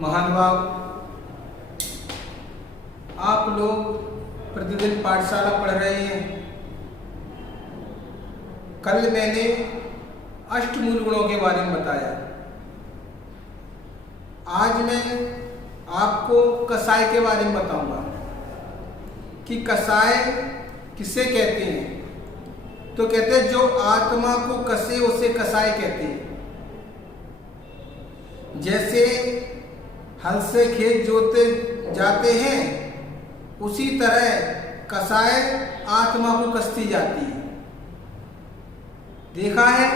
महानुभाव, आप लोग प्रतिदिन पाठशाला पढ़ रहे हैं। कल मैंने अष्टमूल गुणों के बारे में बताया। आज मैं आपको कसाय के बारे में बताऊंगा कि कसाय किसे कहते हैं। तो कहते हैं जो आत्मा को कसे उसे कसाय कहते हैं। जैसे हल से खेत जोते जाते हैं, उसी तरह कसाय आत्मा को कसती जाती है। देखा है,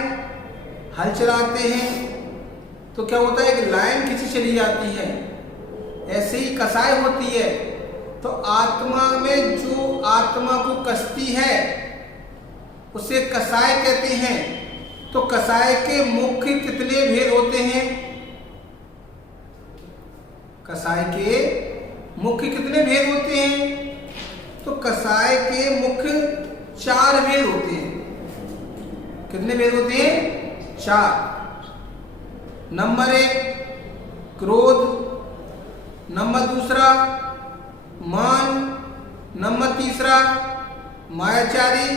हल चलाते हैं तो क्या होता है, एक लाइन खींची चली जाती है। ऐसे ही कसाय होती है। तो आत्मा में जो आत्मा को कसती है उसे कसाय कहते हैं। तो कसाय के मुख्य कितने भेद होते हैं? कसाय के मुख्य कितने भेद होते हैं? तो कसाय के मुख्य 4 भेद होते हैं। कितने भेद होते हैं? 4। नंबर 1 क्रोध, नंबर 2 मान, नंबर 3 मायाचारी,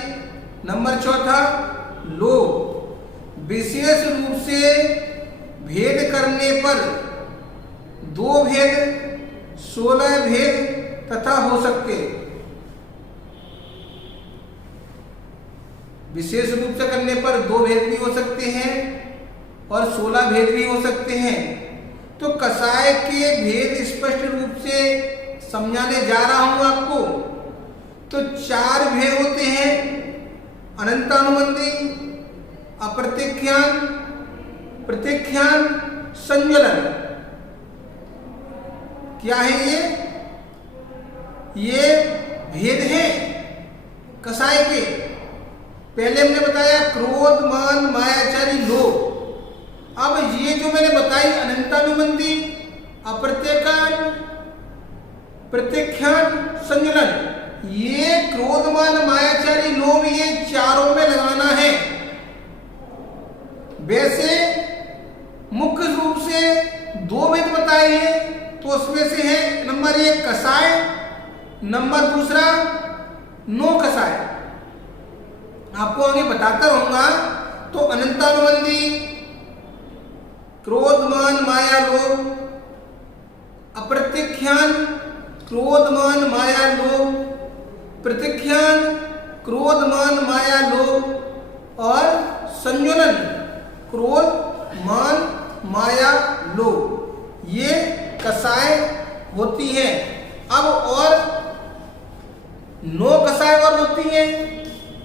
नंबर 4 लोभ। विशेष रूप से भेद करने पर 2 भेद, 16 भेद तथा हो सकते। विशेष रूप से करने पर 2 भेद भी हो सकते हैं और 16 भेद भी हो सकते हैं। तो कसाय के भेद स्पष्ट रूप से समझाने जा रहा हूं आपको। तो 4 भेद होते हैं: अनंतानुबंधी, अप्रत्यख्यान, प्रत्यख्यान, संज्वलन। क्या है ये? ये भेद हैं कसाय के। पहले हमने बताया क्रोध, मान, मायाचारी, लोभ। अब ये जो मैंने बताई अनंतानुबंधी, अप्रत्यख्यान, प्रत्यख्यान, संज्वलन, ये क्रोध, मान, मायाचारी, लोभ, ये चारों में लगाना है। वैसे मुख्य रूप से 2 भेद बताए हैं। तो उसमें से है नंबर 1 कसाय, नंबर 2 नो कसाय। आपको आगे बताता रहूंगा। तो अनंतानुबंधी, क्रोध, मान, माया, लोभ, अप्रत्यख्यान, क्रोध, मान, माया, लोभ, प्रत्यख्यान, क्रोध, मान, माया, लोभ, और संज्वलन, क्रोध, मान, माया, लोभ। ये कसाय होती हैं। अब और 9 कसाय और होती हैं।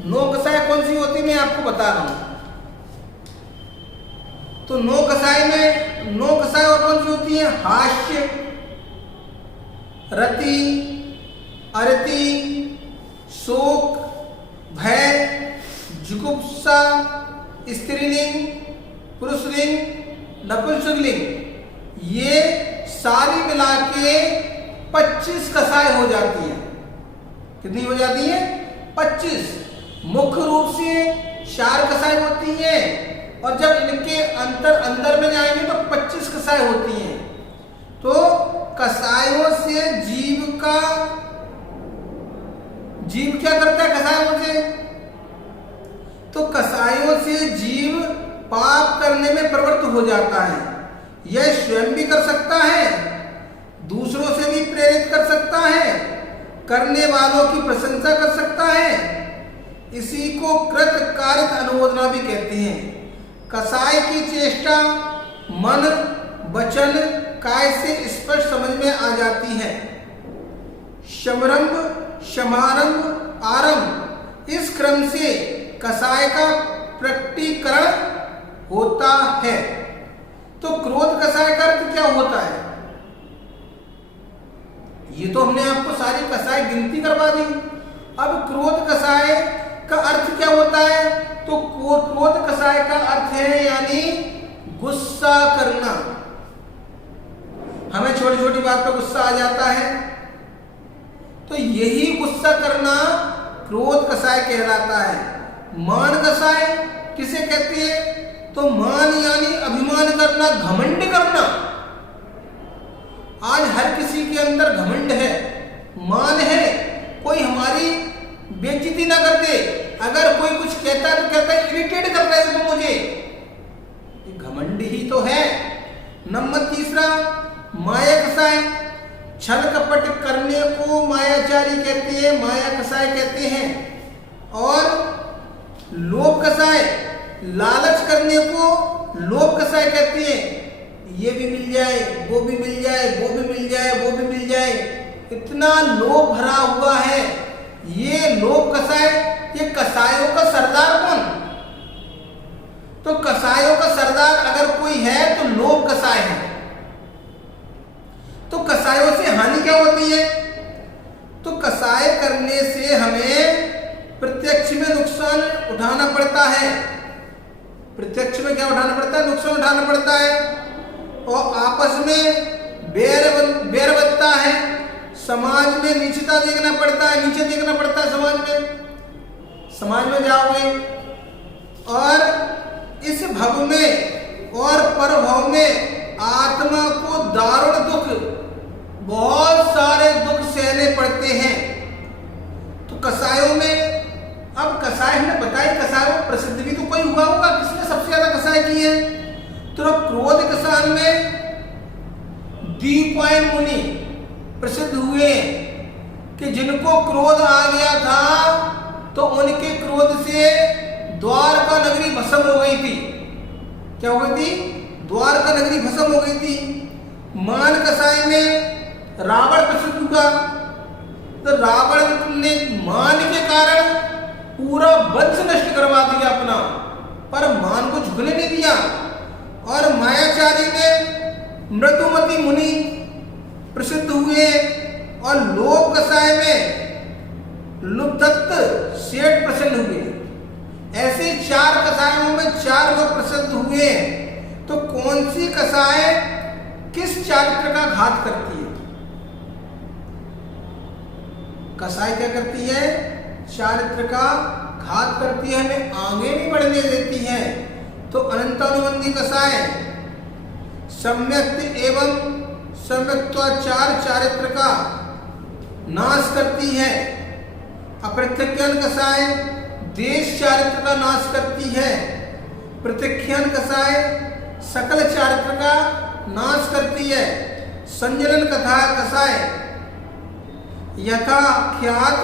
9 कसाय कौन सी होती है मैं आपको बता रहा हूं। तो 9 कसाय में 9 कसाय और कौन सी होती है? हास्य, रति, अरति, शोक, भय, जुगुप्सा, स्त्रीलिंग, पुरुषलिंग, नपुंसकलिंग। ये सारी मिला के 25 कसाय हो जाती है। कितनी हो जाती है? 25। मुख्य रूप से 4 कसाय होती हैं और जब इनके अंदर में जाएंगे तो 25 कसाय होती हैं। तो कसायों से जीव क्या करता है? कसायों से, तो कसायों से जीव पाप करने में प्रवृत्त हो जाता है। यह स्वयं भी कर सकता है, दूसरों से भी प्रेरित कर सकता है, करने वालों की प्रशंसा कर सकता है। इसी को कृत कारित अनुमोदना भी कहते हैं। कसाय की चेष्टा मन, वचन, काय से स्पष्ट समझ में आ जाती है। शमरंभ, समारंभ, आरंभ, इस क्रम से कसाय का प्रकटीकरण होता है। तो क्रोध कसाय का अर्थ क्या होता है? ये तो हमने आपको सारी कसाय गिनती करवा दी। अब क्रोध कसाय का अर्थ क्या होता है? तो क्रोध कसाय का अर्थ है यानी गुस्सा करना। हमें छोटी छोटी बात पर गुस्सा आ जाता है, तो यही गुस्सा करना क्रोध कसाय कहलाता है। मान कसाय किसे कहती है? तो मान यानी अभिमान करना, घमंड करना। आज हर किसी के अंदर घमंड है, मान है, कोई हमारी बेइज्जती ना कर दे। अगर कोई कुछ कहता है तो कहता है इरिटेट कर रहे हो तुम मुझे, ये घमंड ही तो है। नंबर तीसरा, माया कसाय। छल कपट करने को मायाचारी कहते हैं, माया कसाय कहते हैं। और लोभ कसाय, लालच करने को लोभ कसाय कहते हैं। ये भी मिल जाए, वो भी मिल जाए, वो भी मिल जाए, वो भी मिल जाए, इतना लोभ भरा हुआ है। ये लोभ कसाय, ये कसायों का सरदार कौन? तो कसायों का सरदार अगर कोई है तो लोभ कसाय है। तो कसायों से हानि क्या होती है? तो कसाय करने से हमें प्रत्यक्ष में नुकसान उठाना पड़ता है। प्रत्यक्ष में क्या उठाना पड़ता है? नुकसान उठाना पड़ता है। और आपस में बैर बनता है, समाज में नीचता देखना पड़ता है, नीचे देखना पड़ता है समाज में। समाज में जाओगे और इस भव में और परभव में आत्मा को दारुण दुख, बहुत सारे दुख सहने पड़ते हैं। तो कसायों में, अब कसाय हमने बताई, कसायों में प्रसिद्ध भी तो कोई हुआ होगा, किसने सबसे ज्यादा कसाय की है? तो क्रोध कसान में द्विपायन मुनि प्रसिद्ध हुए कि जिनको क्रोध आ गया था तो उनके क्रोध से द्वारका नगरी भस्म हो गई थी। क्या हो गई थी? द्वारका नगरी भस्म हो गई थी। मान कसाय में रावण प्रसिद्ध हुआ, तो रावण ने मान के कारण पूरा वंश नष्ट करवा दिया अपना, पर मान को झुकने नहीं दिया। और मायाचारी में मृदुमती मुनि प्रसिद्ध हुए। और लोभ कसाय में लुब्धत्त सेठ प्रसन्न हुए। ऐसे 4 कसायों में 4 लोग प्रसिद्ध हुए। तो कौन सी कसाय किस चारित्र का घात करती है? कसाय क्या करती है? चारित्र का घात करती है, हमें आगे नहीं बढ़ने देती है। तो अनंतानुबंधी कसाय सम्यक्त एवं सम्यक्त्वाचार चारित्र का नाश करती है। अपृथक्यन कसाय देश चारित्र का नाश करती है। प्रत्यख्यान कसाय सकल चारित्र का नाश करती है। संजलन कथा कसाय यथा ख्यात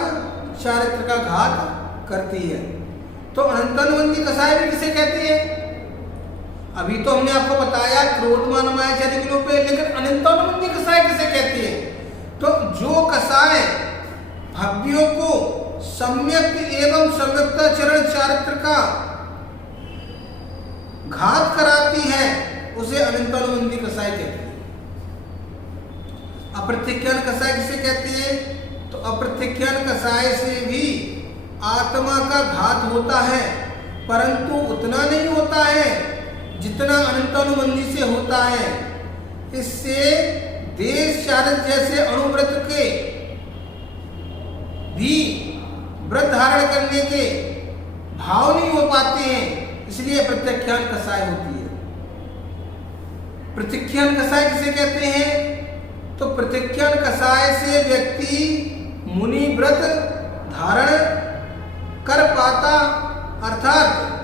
चारित्र का घात करती है। तो अनंतानुबंधी कसाय भी किसे कहते हैं? अभी तो हमने आपको बताया क्रोधमान मायाचारी के रूप में, लेकिन अनंतानुबंधी कसाय किसे कहते हैं? तो जो कसाय भव्यों को सम्यक एवं सम्यक्ताचरण चारित्र का घात कराती है, उसे अनंतानुबंधी कसाय कहते हैं। अप्रत्यख्यान कसाय किसे कहते हैं? तो अप्रत्यख्यान कसाय से भी आत्मा का घात होता है, परंतु उतना नहीं होता है जितना अनंतानुबंधी से होता है। इससे देश चारित्र जैसे अणुव्रत के भी व्रत धारण करने के भाव नहीं हो पाते हैं, इसलिए प्रत्यख्यान कसाय होती है। प्रत्यख्यान कसाय किसे कहते हैं? तो प्रत्यख्यान कसाय से व्यक्ति मुनि व्रत धारण कर पाता, अर्थात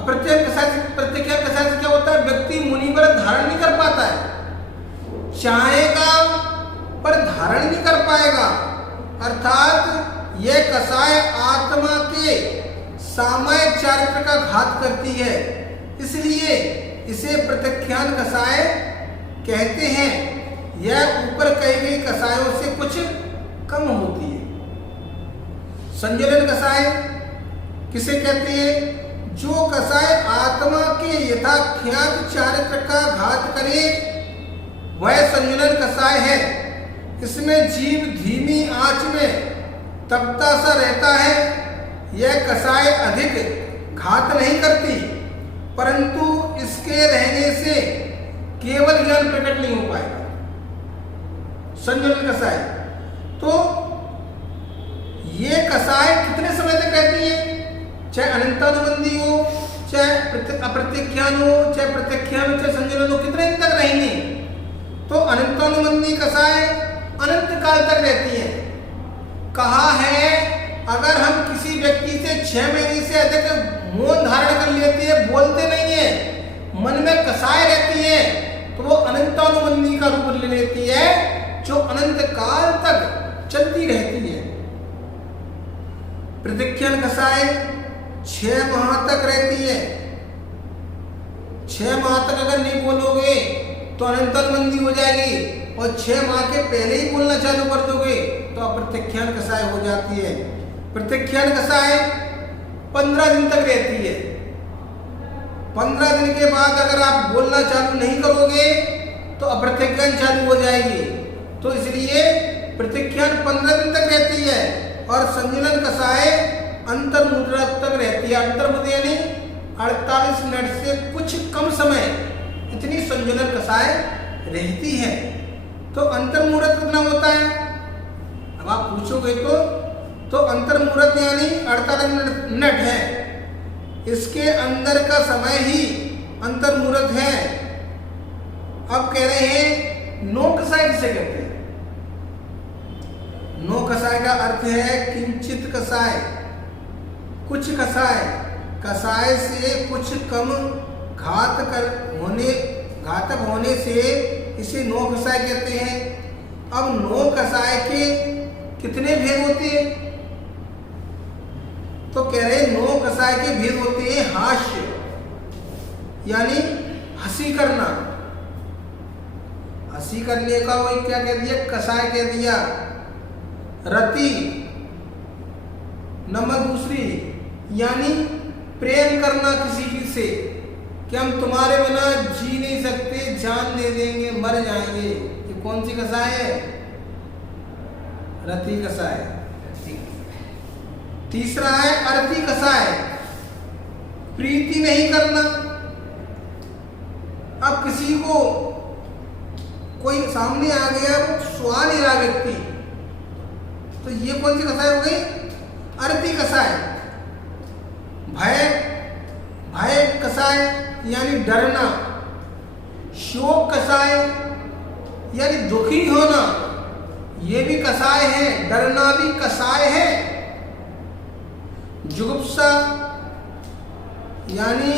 प्रत्यख्यान कसाय से क्या होता है? व्यक्ति मुनि व्रत धारण नहीं कर पाता है, चाहेगा पर धारण नहीं कर पाएगा। अर्थात यह कसाय आत्मा के सामयिक चारित्र का घात करती है, इसलिए इसे प्रत्यख्यान कसाय कहते हैं। यह ऊपर कही गई कसायों से कुछ कम होती है। संजलन कसाय किसे कहते हैं? जो कसाय आत्मा के यथाख्यात चारित्र का घात करे वह संजलन कसाय है। इसमें जीव धीमी आंच में तपता सा रहता है। यह कसाय अधिक घात नहीं करती, परंतु इसके रहने से केवल ज्ञान प्रकट नहीं हो पाएगा। संजलन कसाय, तो ये कसाय कितने समय तक रहती है? चाहे अनंतानुबंधी हो, चाहे अप्रत्यख्यान हो, चाहे प्रत्यख्यान प्रत्यक्षानुच्छेद संजुलन कितने दिन तक रहेंगे? तो अनंतानुबंधी कसाय अनंत काल तक रहती है। कहा है अगर हम किसी व्यक्ति से 6 महीने से अधिक मौन धारण कर लेते हैं, बोलते नहीं है, मन में कसाय रहती है, तो वो अनंतानुबंधी का रूप ले लेती है, जो अनंत काल तक चलती रहती है। प्रतिक्षण कसाय 6 माह तक रहती है। 6 माह तक अगर नहीं बोलोगे तो अनंतानुबंधी हो जाएगी, और 6 माह के पहले ही बोलना चालू कर दोगे तो अप्रत्यक्षण कसाय हो जाती है। प्रत्यक्षण कसाय 15 दिन तक रहती है। 15 दिन के बाद अगर आप बोलना चालू नहीं करोगे तो अप्रत्यक्षण चालू हो जाएगी। तो इसलिए प्रत्यक्षण 15 दिन तक रहती है, और संजुलन कसाय अंतर्मुद्रा तक रहती है। अंतर्मुद्रा यानी 48 मिनट से कुछ कम समय इतनी संजुलन कसाय रहती है। तो अंतर्मुहूर्त कितना होता है? अब आप पूछोगे तो अंतर्मुहूर्त यानी 48 मिनट है, इसके अंदर का समय ही अंतर्मुहूर्त है। अब कह रहे हैं नो कसाय किसे कहते हैं? नो कसाय का अर्थ है किंचित कसाय, कुछ कसाय, कसाय से कुछ कम घातक होने से इसे नो कसाय कहते हैं। अब नो कसाय के कितने भेद होते हैं? तो कह रहे हैं नो कसाय के भेद होते हैं हास्य यानी हंसी करना। हंसी करने का वही क्या कह दिया? कसाय कह दिया। रति नंबर दूसरी यानी प्रेम करना किसी से, कि हम तुम्हारे बिना जी नहीं सकते, जान दे देंगे, मर जाएंगे। ये कौन सी कसाय है? रति कसाय। तीसरा है अरति कसाय, प्रीति नहीं करना। अब किसी को कोई सामने आ गया, वो सुहा नहीं रहा व्यक्ति, तो ये कौन सी कसाय हो गई? अरति कसाय। भय कसाय यानी डरना। शोक कसाय यानी दुखी होना, ये भी कसाय है, डरना भी कसाय है। जुगुप्सा यानी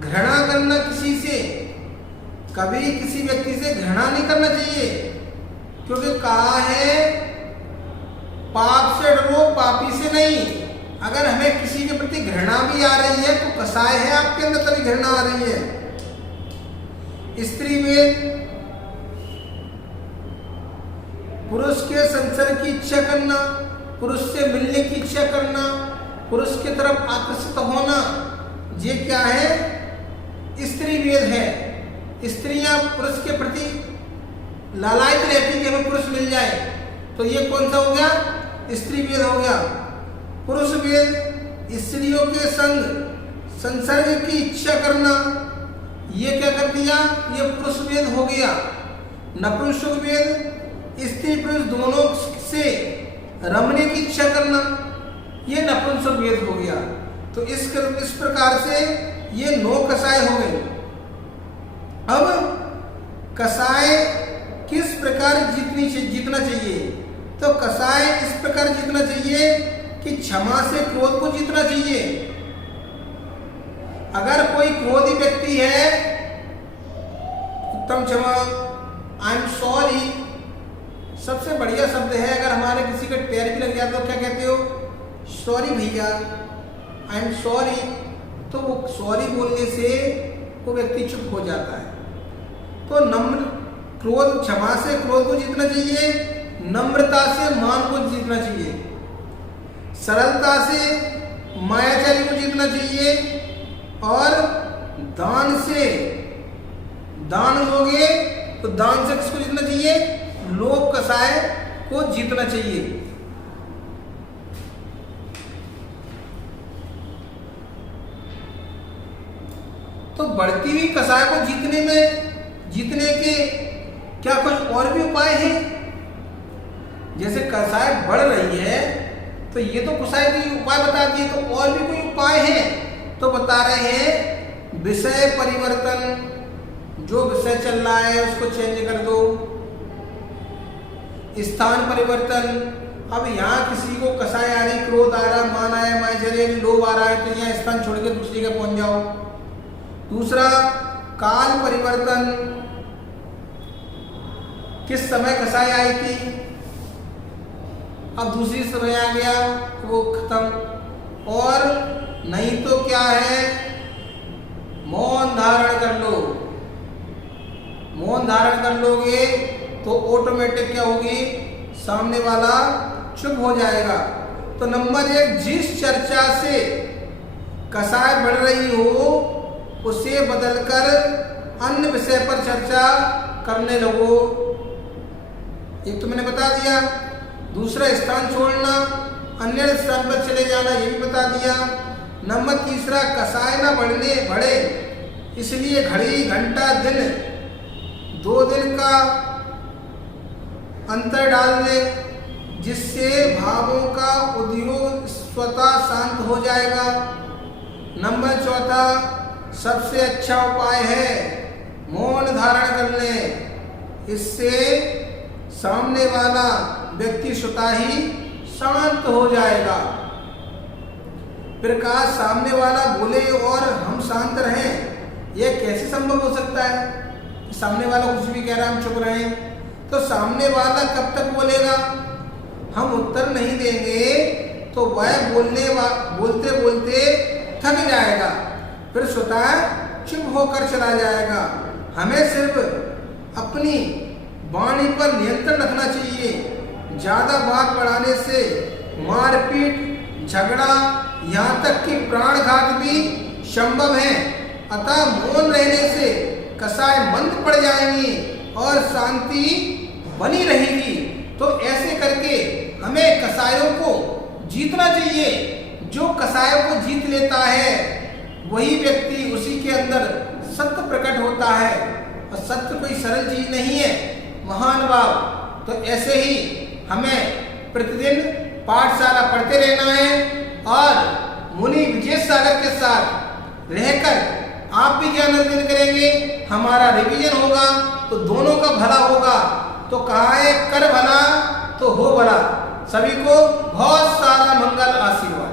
घृणा करना किसी से। कभी किसी व्यक्ति से घृणा नहीं करना चाहिए, क्योंकि कहा है पाप से डरो, पापी से नहीं। अगर हमें किसी के प्रति घृणा भी आ रही है तो कसाय है आपके अंदर, तभी घृणा आ रही है। स्त्री में पुरुष के संसर्ग की इच्छा करना, पुरुष से मिलने की इच्छा करना, पुरुष की तरफ आकर्षित होना, ये क्या है? स्त्री वेद है। स्त्रियां पुरुष के प्रति लालायित रहती कि हमें पुरुष मिल जाए, तो ये कौन सा हो गया? स्त्री वेद हो गया। पुरुष वेद स्त्रियों के संग संसर्ग की इच्छा करना, ये क्या कर दिया? ये पुरुष वेद हो गया। नपुंसक वेद स्त्री पुरुष दोनों से रमने की इच्छा करना, ये नपुंसक वेद हो गया। तो इस प्रकार से ये 9 कसाय हो गए। अब कसाय किस प्रकार जीतना चाहिए? तो कसाय इस प्रकार जीतना चाहिए कि क्षमा से क्रोध को जीतना चाहिए। अगर कोई क्रोधी व्यक्ति है, उत्तम क्षमा, आई एम सॉरी सबसे बढ़िया शब्द है। अगर हमारे किसी का पैर भी लग जाता तो क्या कहते हो? सॉरी भैया, आई एम सॉरी। तो वो सॉरी बोलने से वो व्यक्ति चुप हो जाता है। तो नम्र क्रोध, क्षमा से क्रोध को जीतना चाहिए, नम्रता से मान को जीतना चाहिए, सरलता से मायाचारी को जीतना चाहिए, और दान से, दान लोगे तो दान से किसको जीतना चाहिए? लोभ कसाय को जीतना चाहिए। तो बढ़ती हुई कसाय को जीतने के क्या कुछ और भी उपाय हैं? जैसे कसाय बढ़ रही है तो ये तो कसाय की उपाय बता दिए, तो और भी कोई उपाय है? तो बता रहे हैं विषय परिवर्तन, जो विषय चल रहा है उसको चेंज कर दो। स्थान परिवर्तन, अब यहाँ किसी को कसाय आ रही, क्रोध आ रहा, मान आया, माइजरे लोभ आ रहा है, तो यहाँ स्थान छोड़ के दूसरी जगह पहुंच जाओ। दूसरा काल परिवर्तन, किस समय कसाय आई थी, अब दूसरी समय आ गया, वो खत्म। और नहीं तो क्या है, मौन धारण कर लो। मौन धारण कर लोगे तो ऑटोमेटिक क्या होगी, सामने वाला चुप हो जाएगा। तो नंबर 1, जिस चर्चा से कसाय बढ़ रही हो उसे बदलकर अन्य विषय पर चर्चा करने लगो। एक तो मैंने बता दिया। दूसरा स्थान छोड़ना, अन्य स्थान पर चले जाना, ये भी बता दिया। नंबर 3, कसाय ना बढ़े इसलिए घड़ी घंटा दिन 2 दिन का अंतर डाल दे, जिससे भावों का उद्योग स्वतः शांत हो जाएगा। नंबर 4, सबसे अच्छा उपाय है मौन धारण कर ले, इससे सामने वाला व्यक्ति स्वतः ही शांत हो जाएगा। प्रकाश, सामने वाला बोले और हम शांत रहें, यह कैसे संभव हो सकता है? सामने वाला कुछ भी कह रहा है, हम चुप रहें, तो सामने वाला कब तक बोलेगा? हम उत्तर नहीं देंगे तो वह बोलते बोलते थक जाएगा, फिर स्वतः चुप होकर चला जाएगा। हमें सिर्फ अपनी वाणी पर नियंत्रण रखना चाहिए। ज्यादा बात बढ़ाने से मारपीट, झगड़ा, यहाँ तक कि प्राणघात भी संभव है। अतः मौन रहने से कसाय मंद पड़ जाएंगी और शांति बनी रहेगी। तो ऐसे करके हमें कसायों को जीतना चाहिए। जो कसायों को जीत लेता है वही व्यक्ति, उसी के अंदर सत्य प्रकट होता है। और सत्य कोई सरल चीज नहीं है महान भाव। तो ऐसे ही हमें प्रतिदिन पाठशाला पढ़ते रहना है और मुनि विजय सागर के साथ रहकर आप भी ज्ञान अर्जन करेंगे, हमारा रिवीजन होगा, तो दोनों का भला होगा। तो कहा है कर भला तो हो भला। सभी को बहुत सारा मंगल आशीर्वाद।